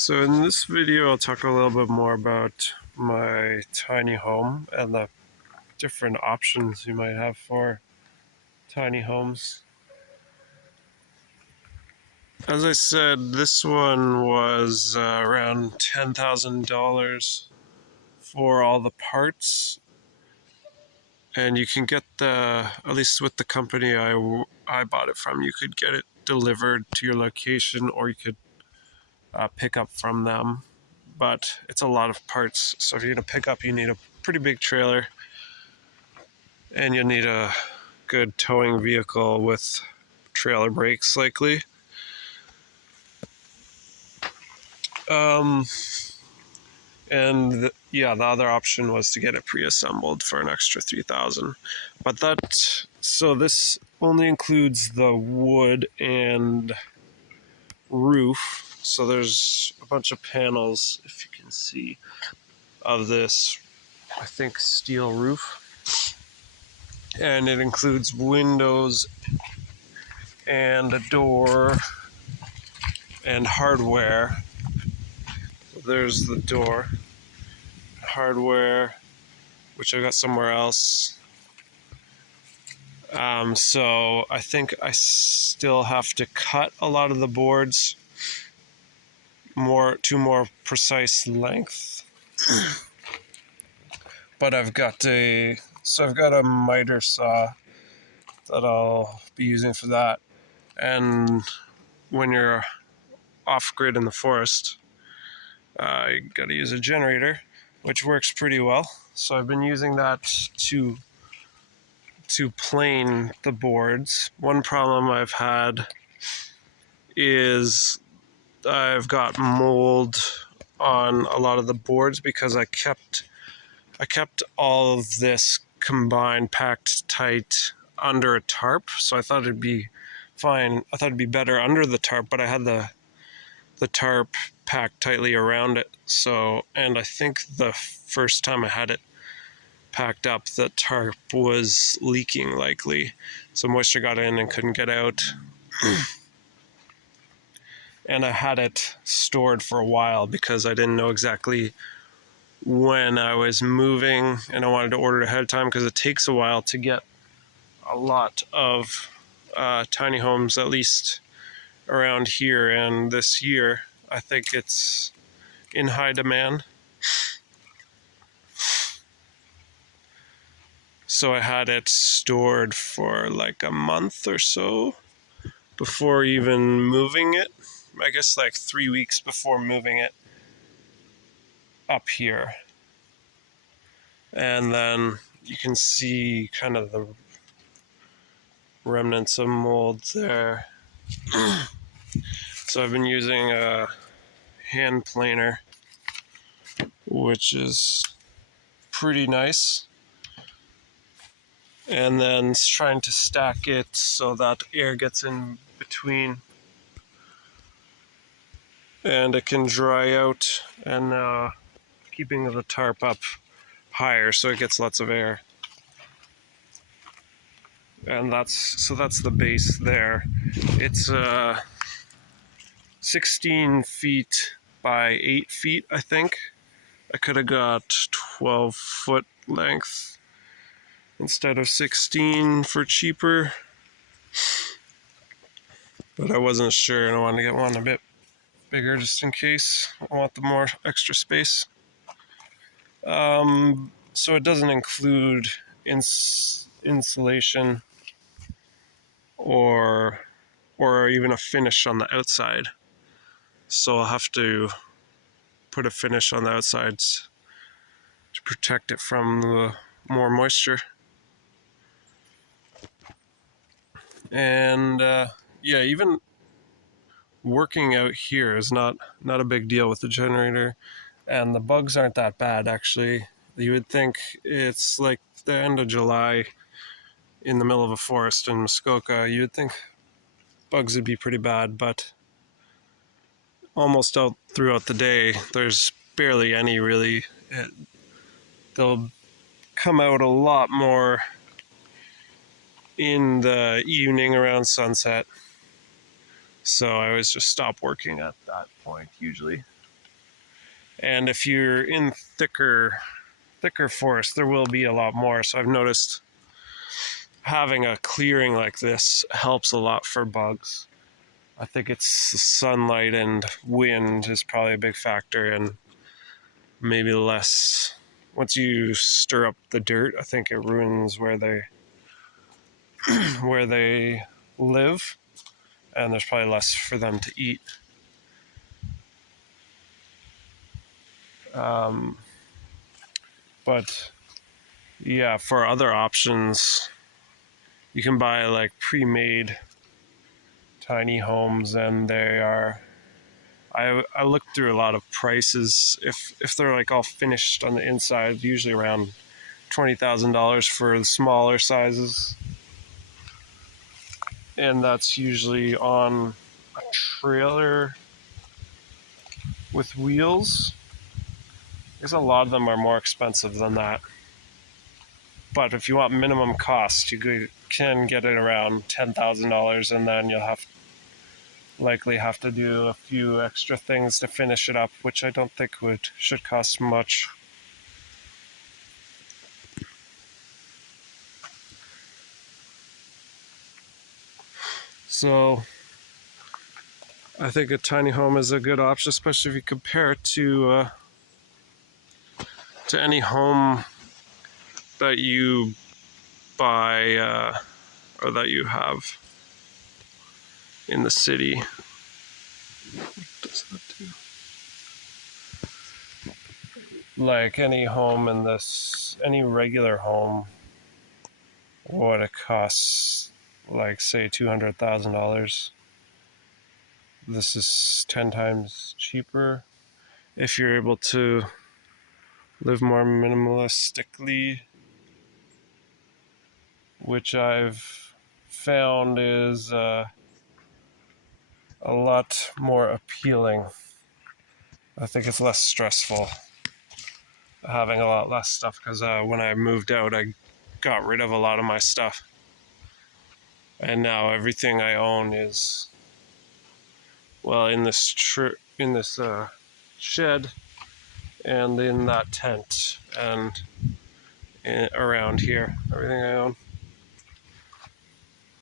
So in this video, I'll talk a little bit more about my tiny home and the different options you might have for tiny homes. As I said, this one was around $10,000 for all the parts, and you can get at least with the company I bought it from, you could get it delivered to your location, or you could pick up from them. But it's a lot of parts, so if you're going to pick up, you need a pretty big trailer, and you'll need a good towing vehicle with trailer brakes likely. The other option was to get it pre-assembled for an extra $3,000. But this only includes the wood and roof. So there's a bunch of panels, if you can see, of this, I think, steel roof. And it includes windows and a door and hardware. There's the door. Hardware, which I got somewhere else. So I think I still have to cut a lot of the boards to more precise length. But I've got a miter saw that I'll be using for that. And when you're off-grid in the forest, you got to use a generator, which works pretty well. So I've been using that to plane the boards. One problem I've had is I've got mold on a lot of the boards because I kept all of this combined packed tight under a tarp. So I thought it'd be fine. I thought it'd be better under the tarp, but I had the tarp packed tightly around it. So, and I think the first time I had it packed up, the tarp was leaking likely. So moisture got in and couldn't get out. And I had it stored for a while because I didn't know exactly when I was moving, and I wanted to order it ahead of time because it takes a while to get a lot of tiny homes, at least around here. And this year, I think it's in high demand. So I had it stored for like a month or so before even moving it. I guess like 3 weeks before moving it up here. And then you can see kind of the remnants of mold there. So I've been using a hand planer, which is pretty nice. And then trying to stack it so that air gets in between and it can dry out, and keeping the tarp up higher so it gets lots of air. And that's the base there. It's 16 feet by 8 feet, I think. I could have got 12-foot length instead of 16 for cheaper, but I wasn't sure, and I wanted to get one a bit bigger just in case. I want the more extra space. So it doesn't include insulation or even a finish on the outside. So I'll have to put a finish on the outsides to protect it from the more moisture. And even working out here is not a big deal with the generator, and the bugs aren't that bad actually. You would think it's like the end of July in the middle of a forest in Muskoka. You would think bugs would be pretty bad, but almost out throughout the day, there's barely any really. They'll come out a lot more in the evening around sunset. So I always just stop working at that point usually. And if you're in thicker forest, there will be a lot more. So I've noticed having a clearing like this helps a lot for bugs. I think it's sunlight and wind is probably a big factor, and maybe less. Once you stir up the dirt, I think it ruins where they where they live, and there's probably less for them to eat. But yeah, for other options, you can buy like pre-made tiny homes, and they are. I looked through a lot of prices. If they're like all finished on the inside, usually around $20,000 for the smaller sizes, and that's usually on a trailer with wheels. Because a lot of them are more expensive than that. But if you want minimum cost, you can get it around $10,000, and then you'll likely have to do a few extra things to finish it up, which I don't think should cost much. So I think a tiny home is a good option, especially if you compare it to any home that you buy or that you have in the city. What does that do? Like any home in any regular home, what it costs, like say $200,000. This is 10 times cheaper if you're able to live more minimalistically, which I've found is a lot more appealing. I think it's less stressful having a lot less stuff, because when I moved out, I got rid of a lot of my stuff, and now everything I own is, well, in this shed and in that tent and around here, everything I own.